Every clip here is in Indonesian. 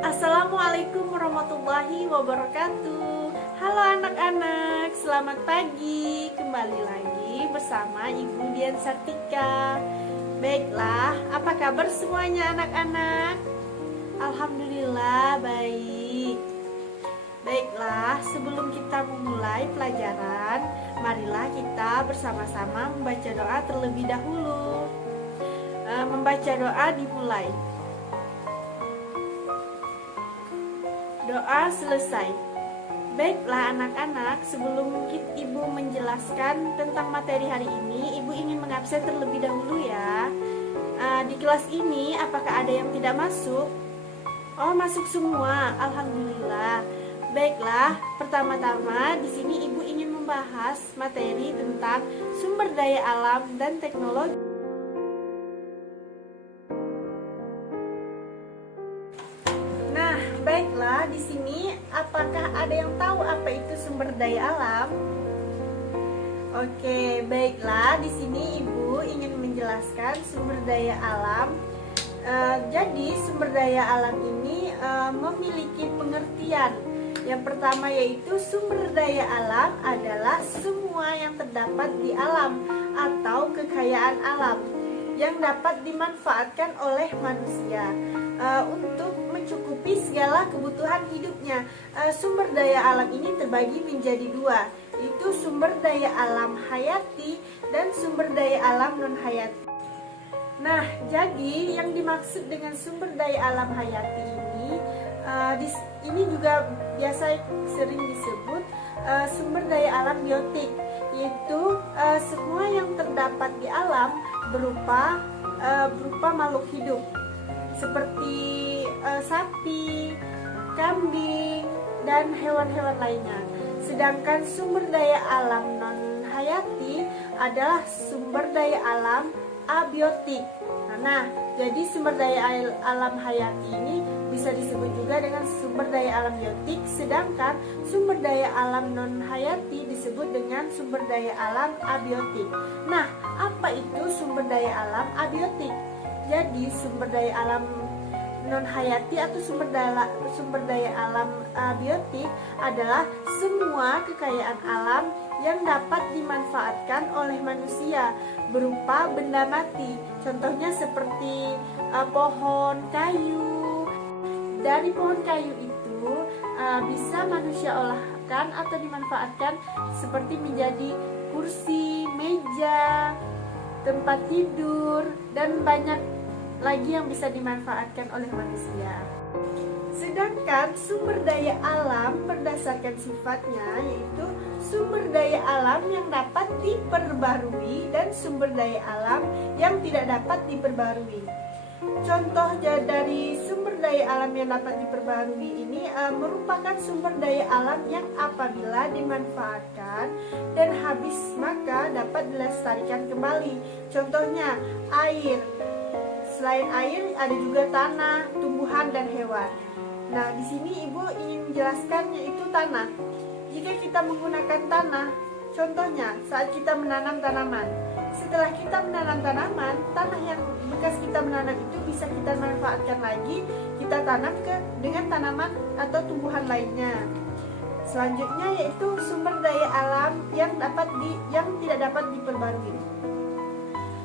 Assalamualaikum warahmatullahi wabarakatuh. Halo anak-anak, selamat pagi. Kembali lagi bersama Ibu Dian Sartika. Baiklah, apa kabar semuanya anak-anak? Alhamdulillah baik. Baiklah, sebelum kita memulai pelajaran, marilah kita bersama-sama membaca doa terlebih dahulu. Membaca doa dimulai. Doa selesai. Baiklah anak-anak, sebelum Ibu menjelaskan tentang materi hari ini, Ibu ingin mengabsen terlebih dahulu ya. Di kelas ini apakah ada yang tidak masuk? Oh, masuk semua. Alhamdulillah. Baiklah, pertama-tama di sini Ibu ingin membahas materi tentang sumber daya alam dan teknologi. Baiklah, di sini apakah ada yang tahu apa itu sumber daya alam? Oke, baiklah, di sini Ibu ingin menjelaskan sumber daya alam. Jadi sumber daya alam ini memiliki pengertian. Yang pertama yaitu sumber daya alam adalah semua yang terdapat di alam atau kekayaan alam yang dapat dimanfaatkan oleh manusia untuk mencukupi segala kebutuhan hidupnya. Sumber daya alam ini terbagi menjadi dua, yaitu sumber daya alam hayati dan sumber daya alam non-hayati. Nah, jadi yang dimaksud dengan sumber daya alam hayati ini juga biasa sering disebut sumber daya alam biotik, yaitu semua yang terdapat di alam berupa makhluk hidup seperti sapi, kambing, dan hewan-hewan lainnya. Sedangkan sumber daya alam non-hayati adalah sumber daya alam abiotik. Nah, jadi sumber daya alam hayati ini bisa disebut juga dengan sumber daya alam biotik, sedangkan sumber daya alam non-hayati disebut dengan sumber daya alam abiotik. Nah, apa itu sumber daya alam abiotik? Jadi sumber daya alam non-hayati atau sumber daya alam abiotik adalah semua kekayaan alam yang dapat dimanfaatkan oleh manusia berupa benda mati. Contohnya seperti pohon kayu. Dari pohon kayu itu bisa manusia olahkan atau dimanfaatkan seperti menjadi kursi, meja, tempat tidur, dan banyak lagi yang bisa dimanfaatkan oleh manusia. Sedangkan sumber daya alam berdasarkan sifatnya yaitu sumber daya alam yang dapat diperbarui dan sumber daya alam yang tidak dapat diperbarui. Contoh dari sumber daya alam yang dapat diperbarui ini merupakan sumber daya alam yang apabila dimanfaatkan dan habis maka dapat dilestarikan kembali. Contohnya air. Selain air ada juga tanah, tumbuhan, dan hewan. Nah, di sini Ibu ingin menjelaskan yaitu tanah. Jika kita menggunakan tanah, contohnya saat kita menanam tanaman. Setelah kita menanam tanaman, tanah yang bekas kita menanam itu bisa kita manfaatkan lagi, kita tanam dengan tanaman atau tumbuhan lainnya. Selanjutnya yaitu sumber daya alam yang tidak dapat diperbarui.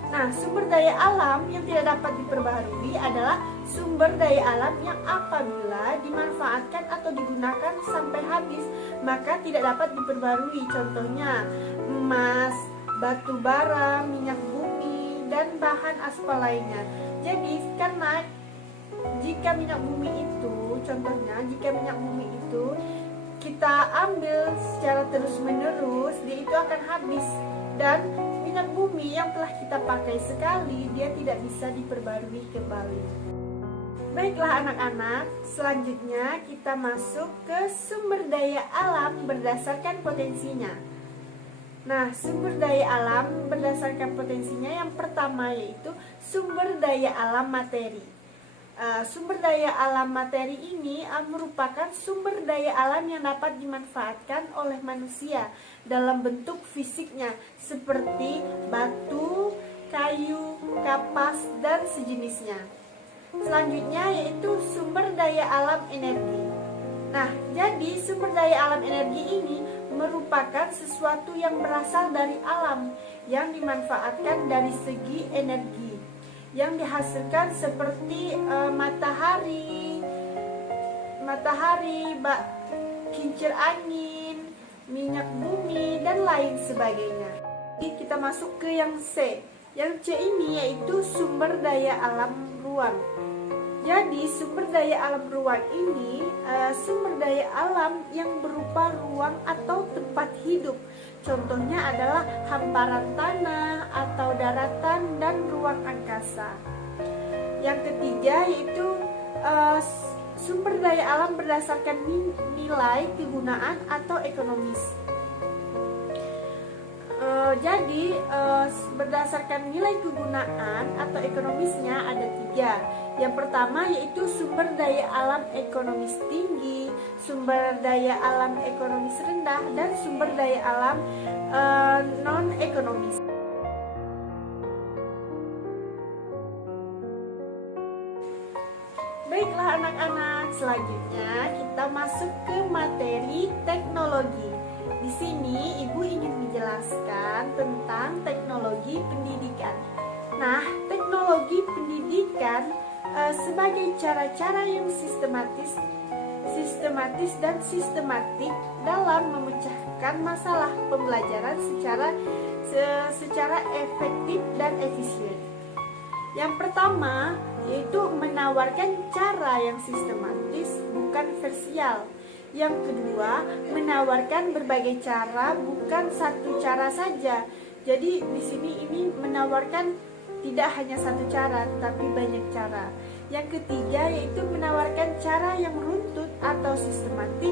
Nah, sumber daya alam yang tidak dapat diperbarui adalah sumber daya alam yang apabila dimanfaatkan atau digunakan sampai habis maka tidak dapat diperbarui. Contohnya emas, batu bara, minyak bumi, dan bahan aspal lainnya. Jadi karena jika minyak bumi itu kita ambil secara terus-menerus, dia itu akan habis, dan minyak bumi yang telah kita pakai sekali dia tidak bisa diperbarui kembali. Baiklah anak-anak, selanjutnya kita masuk ke sumber daya alam berdasarkan potensinya. Nah, sumber daya alam berdasarkan potensinya yang pertama yaitu sumber daya alam materi. Sumber daya alam materi ini merupakan sumber daya alam yang dapat dimanfaatkan oleh manusia dalam bentuk fisiknya seperti batu, kayu, kapas, dan sejenisnya. Selanjutnya yaitu sumber daya alam energi. Nah, jadi sumber daya alam energi ini merupakan sesuatu yang berasal dari alam yang dimanfaatkan dari segi energi yang dihasilkan seperti matahari, kincir angin, minyak bumi, dan lain sebagainya. Jadi kita masuk ke yang C. Yang C ini yaitu sumber daya alam ruang. Jadi sumber daya alam ruang ini sumber daya alam yang berupa ruang atau tempat hidup. Contohnya adalah hamparan tanah atau daratan dan ruang angkasa. Yang ketiga yaitu sumber daya alam berdasarkan nilai kegunaan atau ekonomis. Jadi berdasarkan nilai kegunaan atau ekonomisnya ada 3. Yang pertama yaitu sumber daya alam ekonomis tinggi, sumber daya alam ekonomis rendah, dan sumber daya alam non-ekonomis. Baiklah anak-anak, selanjutnya kita masuk ke materi teknologi. Di sini Ibu ingin menjelaskan tentang teknologi pendidikan. Nah, teknologi pendidikan sebagai cara-cara yang sistematis dan sistematik dalam memecahkan masalah pembelajaran secara efektif dan efisien. Yang pertama yaitu menawarkan cara yang sistematis, bukan versial. Yang kedua, menawarkan berbagai cara, bukan satu cara saja. Jadi di sini ini menawarkan tidak hanya satu cara, tetapi banyak cara. Yang ketiga yaitu menawarkan cara yang runtut atau sistematik,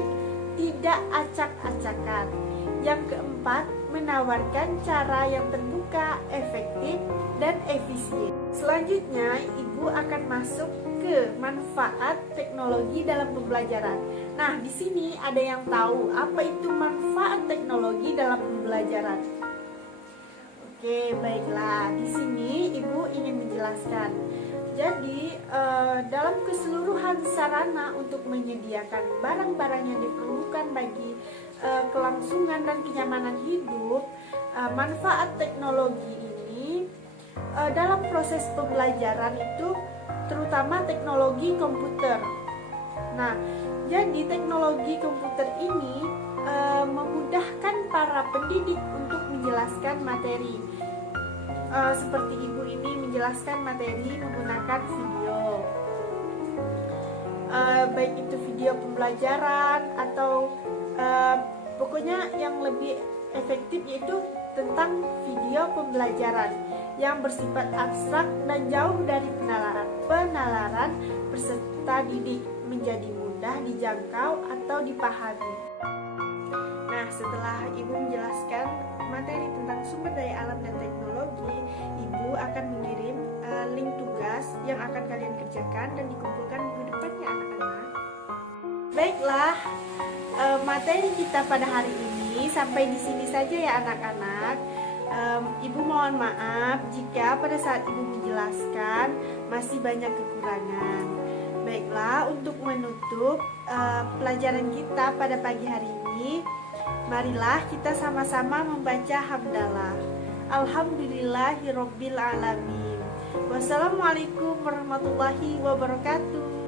tidak acak-acakan. Yang keempat, menawarkan cara yang terbuka, efektif, dan efisien. Selanjutnya, Ibu akan masuk ke manfaat teknologi dalam pembelajaran. Nah, di sini ada yang tahu apa itu manfaat teknologi dalam pembelajaran. Oke, baiklah. Di sini Ibu ingin menjelaskan. Jadi, dalam keseluruhan sarana untuk menyediakan barang-barang yang diperlukan bagi kelangsungan dan kenyamanan hidup, manfaat teknologi ini dalam proses pembelajaran itu terutama teknologi komputer. Nah, jadi teknologi komputer ini memudahkan para pendidik untuk menjelaskan materi. Seperti Ibu ini menjelaskan materi menggunakan video, baik itu video pembelajaran atau pokoknya yang lebih efektif yaitu tentang video pembelajaran yang bersifat abstrak dan jauh dari penalaran peserta didik, menjadi mudah dijangkau atau dipahami. Nah, setelah Ibu menjelaskan materi tentang sumber daya alam dan teknologi, Ibu akan mengirim link tugas yang akan kalian kerjakan dan dikumpulkan minggu depannya anak-anak. Baiklah, materi kita pada hari ini sampai di sini saja ya anak-anak. Ibu mohon maaf jika pada saat Ibu menjelaskan masih banyak kekurangan. Baiklah, untuk menutup pelajaran kita pada pagi hari ini, marilah kita sama-sama membaca hamdalah. Alhamdulillahirobbil alamin. Wassalamualaikum warahmatullahi wabarakatuh.